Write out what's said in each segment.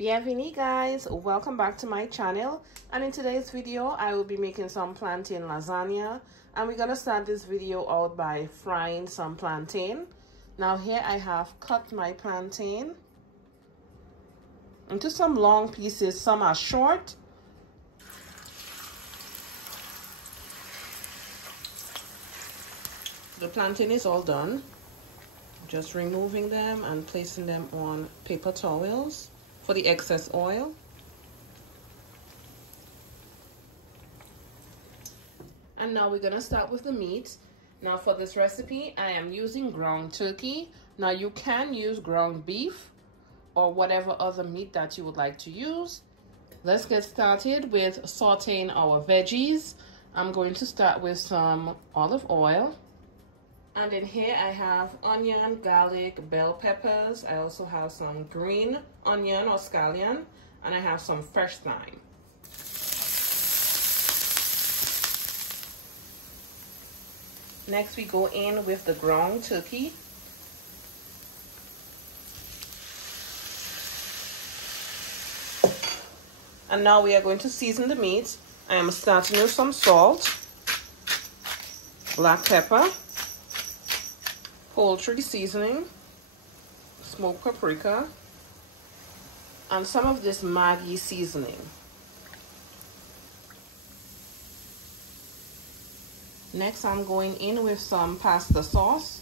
Bienvenue guys, welcome back to my channel, and in today's video I will be making some plantain lasagna, and we're gonna start this video out by frying some plantain. Now here I have cut my plantain into some long pieces, some are short. The plantain is all done. Just removing them and placing them on paper towels for the excess oil. And now we're gonna start with the meat. Now for this recipe, I am using ground turkey. Now you can use ground beef or whatever other meat that you would like to use. Let's get started with sauteing our veggies. I'm going to start with some olive oil. And in here I have onion, garlic, bell peppers. I also have some green onion or scallion, and I have some fresh thyme. Next we go in with the ground turkey. And now we are going to season the meat. I am starting with some salt, black pepper, poultry seasoning, smoked paprika, and some of this Maggi seasoning. Next, I'm going in with some pasta sauce.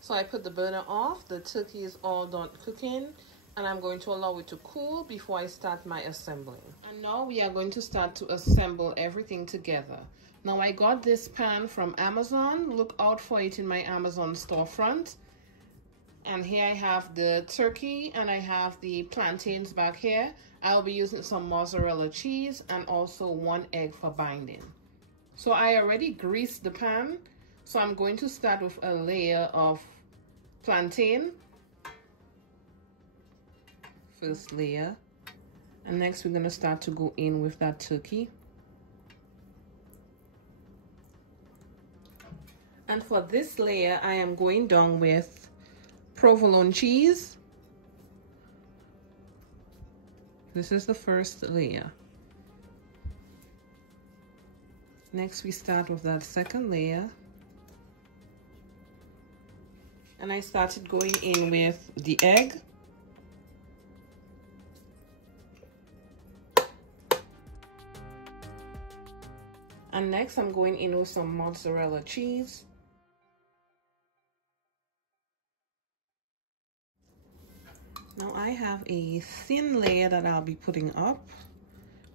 So I put the burner off, the turkey is all done cooking, and I'm going to allow it to cool before I start my assembling. And now we are going to start to assemble everything together. Now I got this pan from Amazon. Look out for it in my Amazon storefront. And here I have the turkey and I have the plantains back here. I'll be using some mozzarella cheese and also 1 egg for binding. So I already greased the pan. So I'm going to start with a layer of plantain. First layer, and next we're going to start to go in with that turkey. And for this layer I am going down with provolone cheese. This is the first layer. Next we start with that second layer, and I started going in with the egg. And next I'm going in with some mozzarella cheese. Now I have a thin layer that I'll be putting up.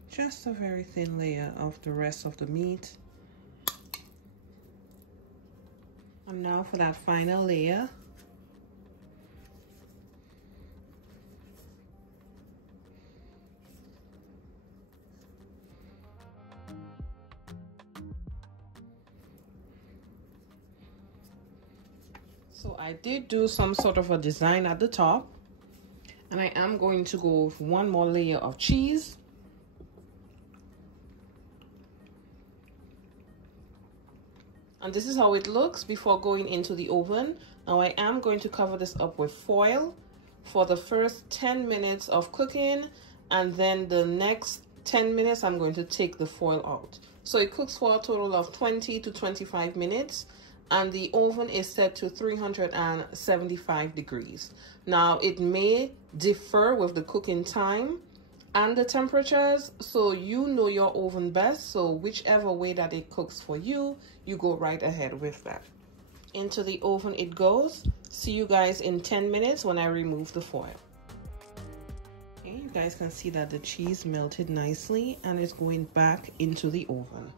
Just a very thin layer of the rest of the meat. And now for that final layer. So I did do some sort of a design at the top, and I am going to go with 1 more layer of cheese. And this is how it looks before going into the oven. Now I am going to cover this up with foil for the first 10 minutes of cooking, and then the next 10 minutes I'm going to take the foil out. So it cooks for a total of 20 to 25 minutes. And the oven is set to 375 degrees. Now it may differ with the cooking time and the temperatures, so you know your oven best. So whichever way that it cooks for you, you go right ahead with that. Into the oven it goes. See you guys in 10 minutes when I remove the foil. Okay, you guys can see that the cheese melted nicely and it's going back into the oven.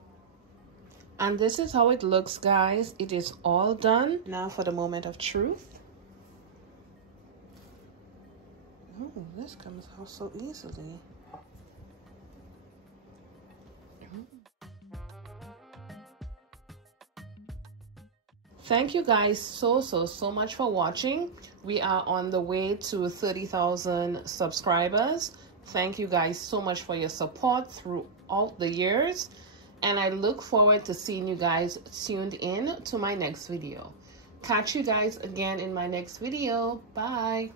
And this is how it looks, guys. It is all done. Now for the moment of truth. Oh, this comes out so easily. Thank you guys so much for watching. We are on the way to 30,000 subscribers. Thank you guys so much for your support throughout the years. And I look forward to seeing you guys tuned in to my next video. Catch you guys again in my next video. Bye.